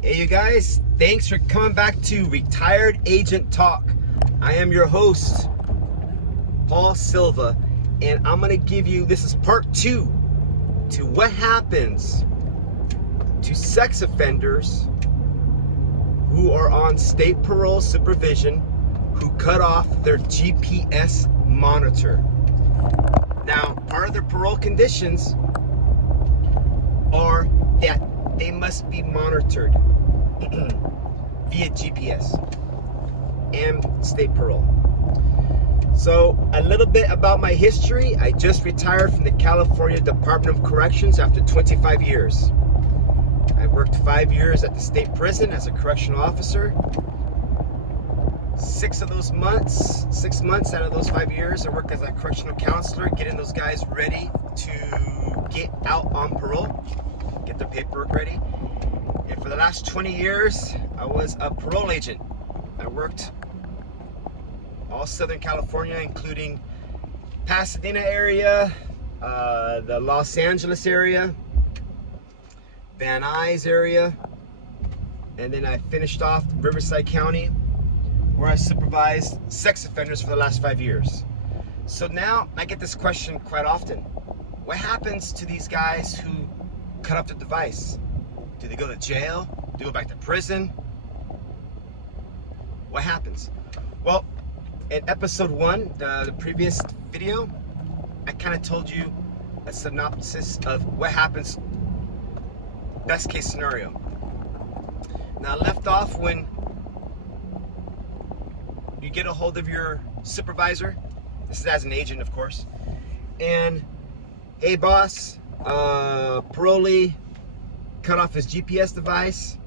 Hey you guys, thanks for coming back to Retired Agent Talk. I am your host, Paul Silva, and I'm gonna give you, this is part 2 to what happens to sex offenders who are on state parole supervision who cut off their GPS monitor. Now, part of their parole conditions are that they must be monitored via GPS and state parole. So a little bit about my history. I just retired from the California Department of Corrections after 25 years. I worked 5 years at the state prison as a correctional officer. 6 months out of those 5 years, I worked as a correctional counselor, getting those guys ready to get out on parole, get their paperwork ready. And for the last 20 years, I was a parole agent. I worked all Southern California, including Pasadena area, the Los Angeles area, Van Nuys area, and then I finished off Riverside County, where I supervised sex offenders for the last 5 years. So now I get this question quite often. What happens to these guys who cut off their device? Do they go to jail? Do they go back to prison? What happens? Well, in episode 1, the previous video, I kind of told you a synopsis of what happens, best case scenario. Now, I left off when you get a hold of your supervisor. This is as an agent, of course. And, hey boss, parolee cut off his GPS device.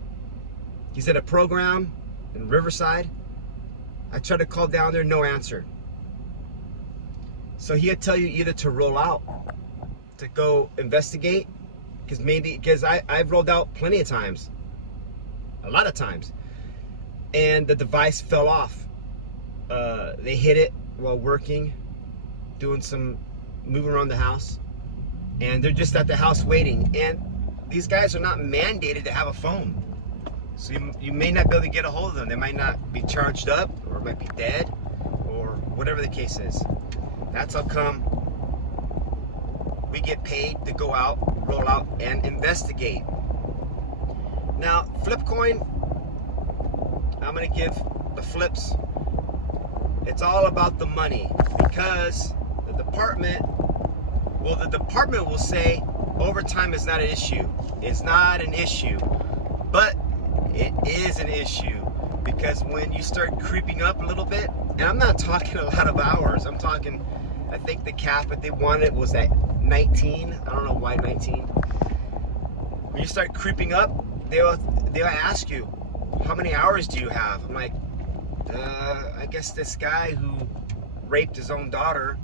He's at a program in Riverside. I tried to call down there, no answer. So he'd tell you either to roll out, to go investigate, because I've rolled out plenty of times, a lot of times, and the device fell off. They hit it while working, doing some moving around the house, and they're just at the house waiting. And these guys are not mandated to have a phone. So you may not be able to get a hold of them. They might not be charged up, or might be dead, or whatever the case is. That's how come we get paid to go out, roll out, and investigate. Now, Flipcoin, I'm gonna give the flips. It's all about the money, because the department will say overtime is not an issue. It's not an issue, but it is an issue, because when you start creeping up a little bit, and I'm not talking a lot of hours, I'm talking, I think the cap that they wanted was at 19. I don't know why 19. When you start creeping up, they'll ask you, how many hours do you have? I'm like, I guess this guy who raped his own daughter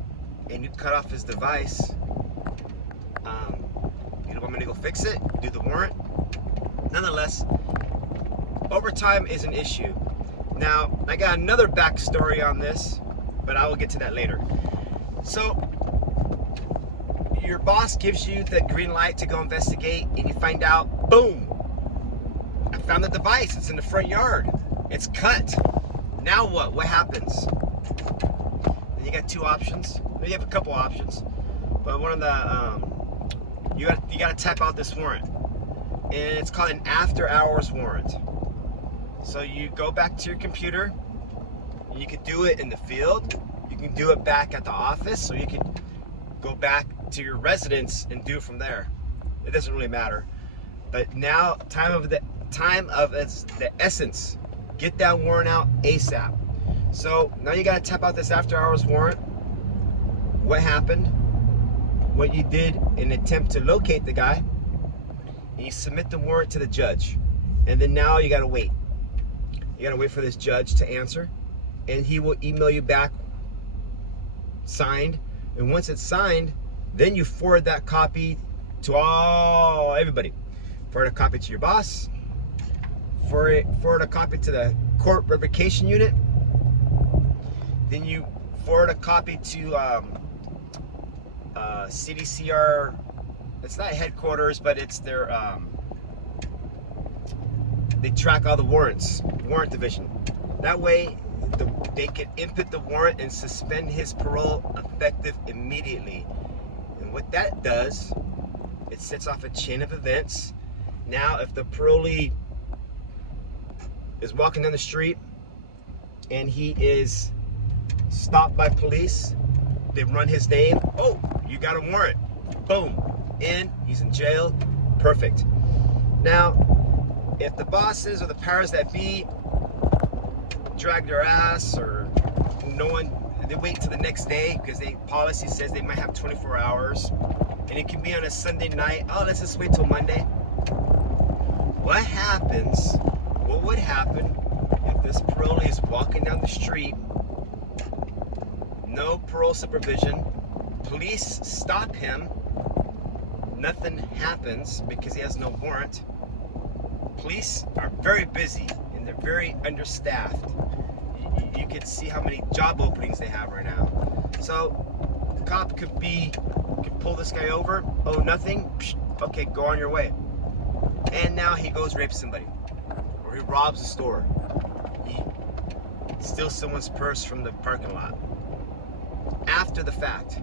and you cut off his device, you want me to go fix it, do the warrant? Nonetheless, overtime is an issue. Now, I got another backstory on this, but I will get to that later. So, your boss gives you the green light to go investigate, and you find out, boom, I found the device. It's in the front yard. It's cut. Now what? What happens? Then you got 2 options. You have a couple options, but one of the you got to type out this warrant, and it's called an after-hours warrant. So you go back to your computer. You could do it in the field. You can do it back at the office, or you could go back to your residence and do it from there. It doesn't really matter. But now, time of the essence. Get that warrant out ASAP. So now you got to type out this after-hours warrant. What happened? What you did in an attempt to locate the guy, and you submit the warrant to the judge. And then now you got to wait. You got to wait for this judge to answer, and he will email you back signed. And once it's signed, then you forward that copy to everybody. Forward a copy to your boss, forward a copy to the court revocation unit, then you forward a copy to CDCR. It's not headquarters, but it's their they track all the warrants, warrant division. That way, they can input the warrant and suspend his parole effective immediately. And what that does, it sets off a chain of events. Now, if the parolee is walking down the street and he is stopped by police, they run his name. Oh, you got a warrant. Boom. He's in jail. Perfect. Now, if the bosses or the powers that be drag their ass, or no one, they wait till the next day because policy says they might have 24 hours and it can be on a Sunday night. Oh, let's just wait till Monday. What would happen if this parolee is walking down the street, no parole supervision, police stop him, nothing happens because he has no warrant. Police are very busy and they're very understaffed. You can see how many job openings they have right now. So the cop could pull this guy over. Oh, nothing? Psh, okay, go on your way. And now he goes rapes somebody, or he robs a store. He steals someone's purse from the parking lot after the fact.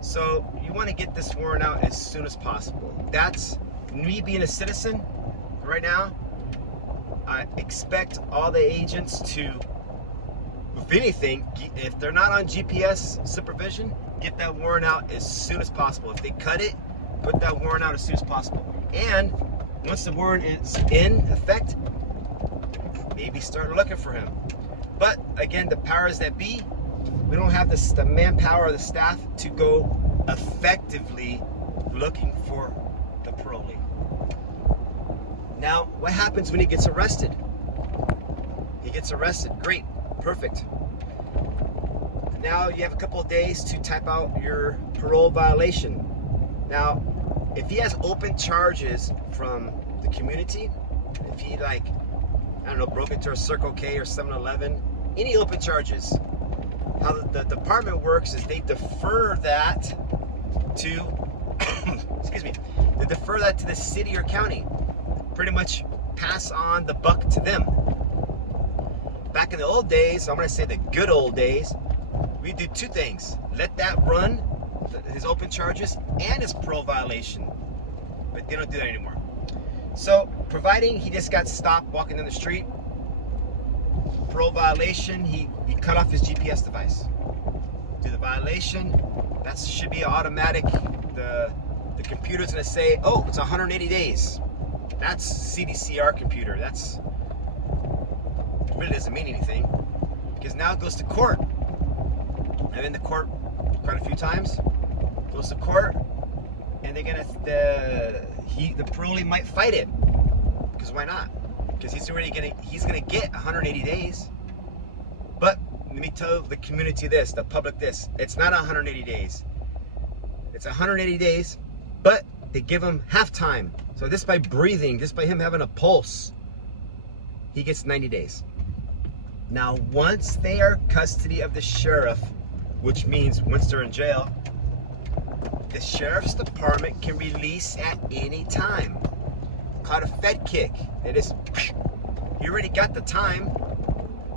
So you want to get this warrant out as soon as possible. That's me being a citizen right now. I expect all the agents to, if anything, if they're not on GPS supervision, get that warrant out as soon as possible. If they cut it, put that warrant out as soon as possible. And once the warrant is in effect, maybe start looking for him. But again, the powers that be, we don't have the manpower or the staff to go effectively looking for the parolee. Now, what happens when he gets arrested? He gets arrested. Great. Perfect. Now you have a couple of days to type out your parole violation. Now, if he has open charges from the community, if he, like, I don't know, broke into a Circle K or 7-Eleven, any open charges, how the department works is they defer that to, excuse me, they defer that to the city or county. Pretty much pass on the buck to them. Back in the old days, I'm going to say the good old days, we do two things. Let that run, his open charges and his parole violation. But they don't do that anymore. So, providing he just got stopped walking down the street, parole violation, he cut off his GPS device. Do the violation, that should be automatic. The computer's going to say, oh, it's 180 days. That's CDCR computer. It really doesn't mean anything, because now it goes to court. I've been to court quite a few times. Goes to court, and they're gonna the parolee might fight it, because why not? Because he's gonna get 180 days. But let me tell the community this, the public this: it's not 180 days. It's 180 days, but they give him half time. So just by breathing, just by him having a pulse, he gets 90 days. Now, once they are custody of the sheriff, which means once they're in jail, the sheriff's department can release at any time. Called a Fed kick. It is, you already got the time.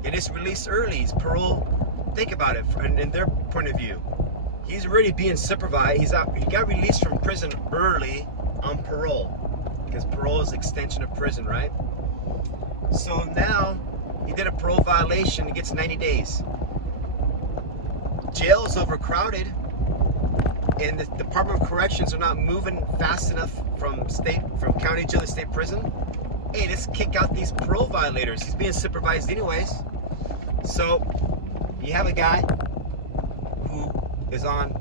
It is released early. He's parole. Think about it in their point of view. He's already being supervised. He got released from prison early on parole, because parole is extension of prison, right? So now he did a parole violation. He gets 90 days. Jail is overcrowded, and the Department of Corrections are not moving fast enough from county jail to state prison. Hey, let's kick out these parole violators. He's being supervised anyways. So you have a guy who is on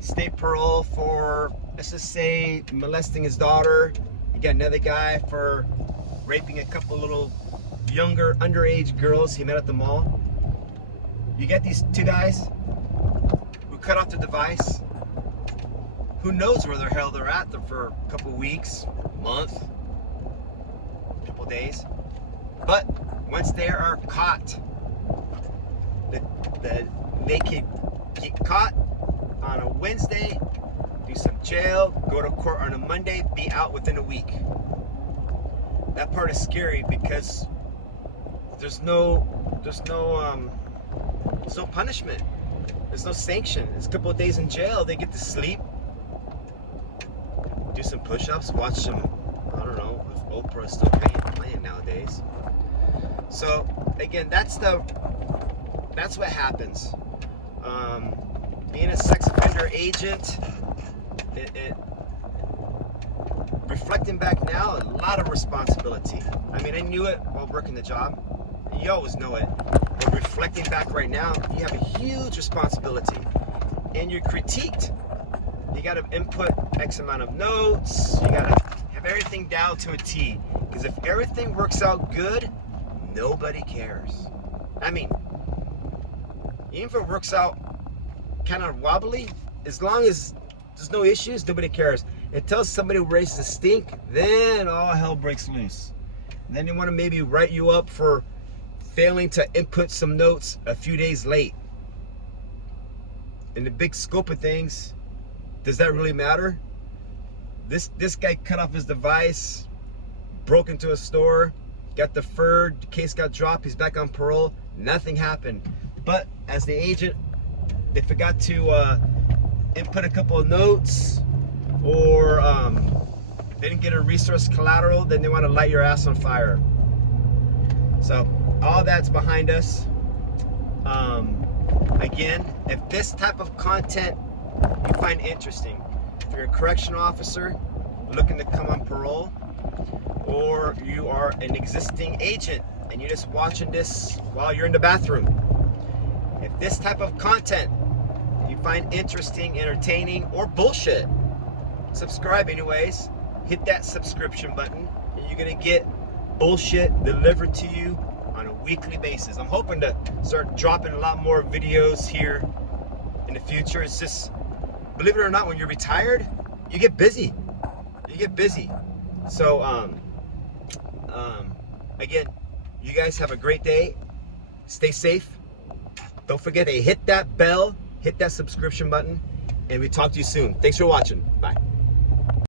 state parole for, let's just say, molesting his daughter. You got another guy for raping a couple little younger underage girls he met at the mall. You get these two guys who cut off the device. Who knows where the hell they're at for a couple weeks, month, couple days. But once they are caught, they can get caught on a Wednesday, do some jail, go to court on a Monday, be out within a week. that part is scary because there's no punishment. There's no sanction. It's a couple of days in jail. They get to sleep, do some push-ups, watch some, I don't know if Oprah is still playing nowadays. So again, that's what happens. Being a sex offender agent, reflecting back now, a lot of responsibility. I mean, I knew it while working the job. You always know it. But reflecting back right now, you have a huge responsibility. And you're critiqued. You got to input X amount of notes. You got to have everything down to a T. Because if everything works out good, nobody cares. I mean, even if it works out kind of wobbly, as long as there's no issues, nobody cares. Until somebody raises a stink, then all hell breaks loose. And then they want to maybe write you up for failing to input some notes a few days late. In the big scope of things, does that really matter? This guy cut off his device, broke into a store, got deferred, the case got dropped, he's back on parole, nothing happened. But as the agent, they forgot to input a couple of notes, or they didn't get a resource collateral, then they want to light your ass on fire. So all that's behind us. Again, if this type of content you find interesting, if you're a correctional officer looking to come on parole, or you are an existing agent and you're just watching this while you're in the bathroom, if this type of content you find interesting, entertaining, or bullshit, subscribe anyways. Hit that subscription button and you're gonna get bullshit delivered to you on a weekly basis. I'm hoping to start dropping a lot more videos here in the future. It's just, believe it or not, when you're retired, you get busy. You get busy. So again, you guys have a great day. Stay safe. Don't forget to hit that bell, hit that subscription button, and we talk to you soon. Thanks for watching. Bye.